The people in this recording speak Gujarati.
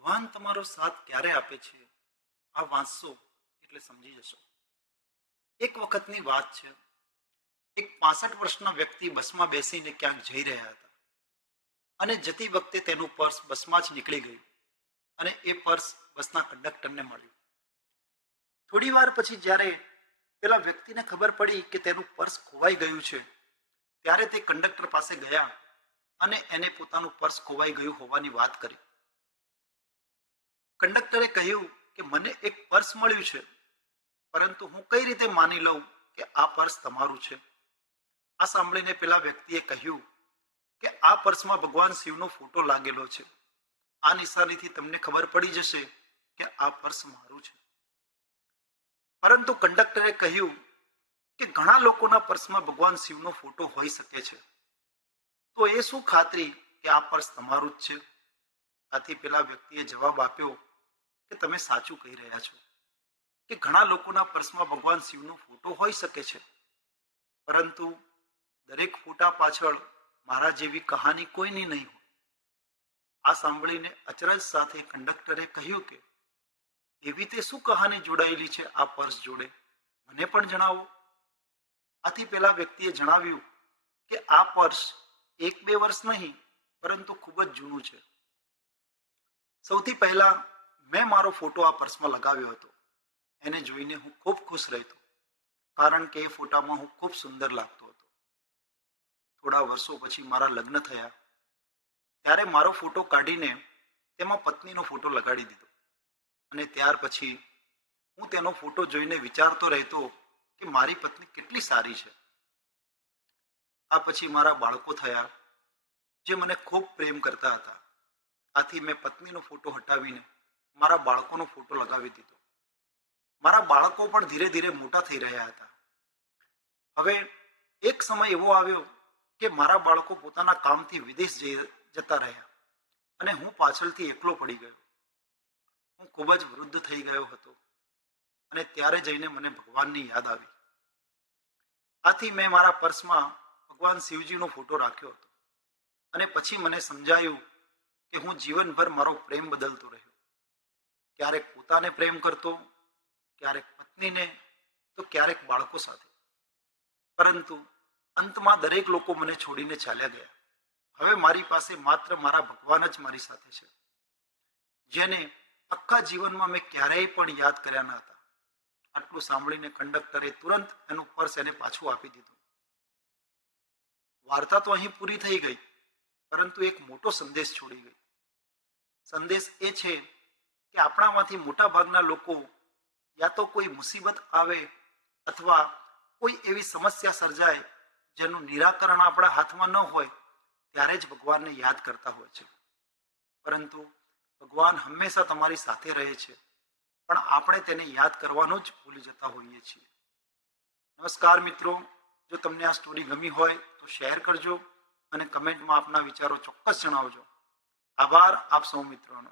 ભગવાન તમારો સાથ ક્યારે આપે છે? આ વાંચશો એટલે સમજી જશો. એક વખતની વાત છે. એક પાસઠ વર્ષના વ્યક્તિ બસમાં બેસીને ક્યાંક જઈ રહ્યા હતા. અને જતી વખતે તેનું પર્સ બસમાં જ નીકળી ગયું અને એ પર્સ બસના કંડક્ટરને મળ્યું. થોડી વાર પછી જ્યારે પેલા વ્યક્તિને ખબર પડી કે તેનું પર્સ ખોવાઈ ગયું છે, ત્યારે તે કંડક્ટર પાસે ગયા અને એને પોતાનું પર્સ ખોવાઈ ગયું હોવાની વાત કરી. કંડક્ટરે કહ્યું કે મને એક પર્સ મળ્યું છે, પરંતુ હું કઈ રીતે માની લઉં કે આ પર્સ તમારું છે? આ સાંભળીને પેલા વ્યક્તિએ કહ્યું કે આ પર્સમાં ભગવાન શિવનો ફોટો લાગેલો છે. આ નિશાનીથી તમને ખબર પડી જશે કે આ પર્સ મારું છે. પરંતુ કંડક્ટરે કહ્યું કે ઘણા લોકોના પર્સમાં ભગવાન શિવનો ફોટો હોઈ શકે છે. તો એ શું ખાતરી કે આ પર્સ તમારું જ છે? આથી પેલા વ્યક્તિએ જવાબ આપ્યો કે તમે સાચું કહી રહ્યા છો? કે ઘણા લોકોના પર્સમાં ભગવાન શિવનો ફોટો હોઈ શકે છે. પરંતુ દરેક ફોટા પાછળ મારા જેવી કહાની કોઈની નહીં હોય. આ સાંભળીને અચરજ સાથે કંડક્ટરે કહ્યું કે, એવી તે શું કહાની જોડાયેલી છે આ પર્સ જોડે? મને પણ જણાવો. આથી પેલા વ્યક્તિએ જણાવ્યું કે, આ પર્સ એક બે વર્ષ નહીં, પરંતુ ખૂબ જ જૂનું છે. સૌથી પહેલા મેં મારો ફોટો આ પર્સમાં લગાવ્યો હતો. એને જોઈને હું ખૂબ ખુશ રહેતો, કારણ કે એ ફોટામાં હું ખૂબ સુંદર લાગતો હતો. થોડા વર્ષો પછી મારા લગ્ન થયા, ત્યારે મારો ફોટો કાઢીને તેમાં પત્નીનો ફોટો લગાડી દીધો. અને ત્યાર પછી હું તેનો ફોટો જોઈને વિચારતો રહેતો કે મારી પત્ની કેટલી સારી છે. આ પછી મારા બાળકો થયા, જે મને ખૂબ પ્રેમ કરતા હતા. આથી મેં પત્નીનો ફોટો હટાવીને મારા બાળકોનો ફોટો લગાવી દીધો. મારા બાળકો પણ ધીરે ધીરે મોટા થઈ રહ્યા હતા. હવે એક સમય એવો આવ્યો કે મારા બાળકો પોતાના કામથી વિદેશ જતા રહ્યા અને હું પાછળથી એકલો પડી ગયો. હું ખૂબ જ વૃદ્ધ થઈ ગયો હતો અને ત્યારે જઈને મને ભગવાનની યાદ આવી. આથી મેં મારા પર્સમાં ભગવાન શિવજીનો ફોટો રાખ્યો હતો અને પછી મને સમજાયું કે હું જીવનભર મારો પ્રેમ બદલતો રહ્યો. ક્યારેક પોતાને પ્રેમ કરતો, ક્યારેક પત્નીને, તો ક્યારેક બાળકો સાથે. પરંતુ અંતમાં દરેક લોકો મને છોડીને ચાલ્યા ગયા. હવે મારી પાસે માત્ર મારા ભગવાન જ મારી સાથે છે. જેને આખા જીવનમાં મેં ક્યારેય પણ યાદ કર્યા ન હતા. આટલું સાંભળીને કંડક્ટરે તુરંત એનું પર્સ એને પાછું આપી દીધું. વાર્તા તો અહીં પૂરી થઈ ગઈ, પરંતુ એક મોટો સંદેશ છોડી ગઈ. સંદેશ એ છે કે આપણામાંથી મોટા ભાગના લોકો યા તો કોઈ મુસીબત આવે અથવા કોઈ એવી સમસ્યા સર્જાય જેનું નિરાકરણ આપણા હાથમાં ન હોય, ત્યારે જ ભગવાનને યાદ કરતા હોય છે. પરંતુ ભગવાન હંમેશા તમારી સાથે રહે છે, પણ આપણે તેને યાદ કરવાનું જ ભૂલી જતા હોઈએ છીએ. નમસ્કાર મિત્રો, જો તમને આ સ્ટોરી ગમી હોય તો શેર કરજો અને કમેન્ટમાં આપના વિચારો ચોક્કસ જણાવજો. આભાર આપ સૌ મિત્રોનો.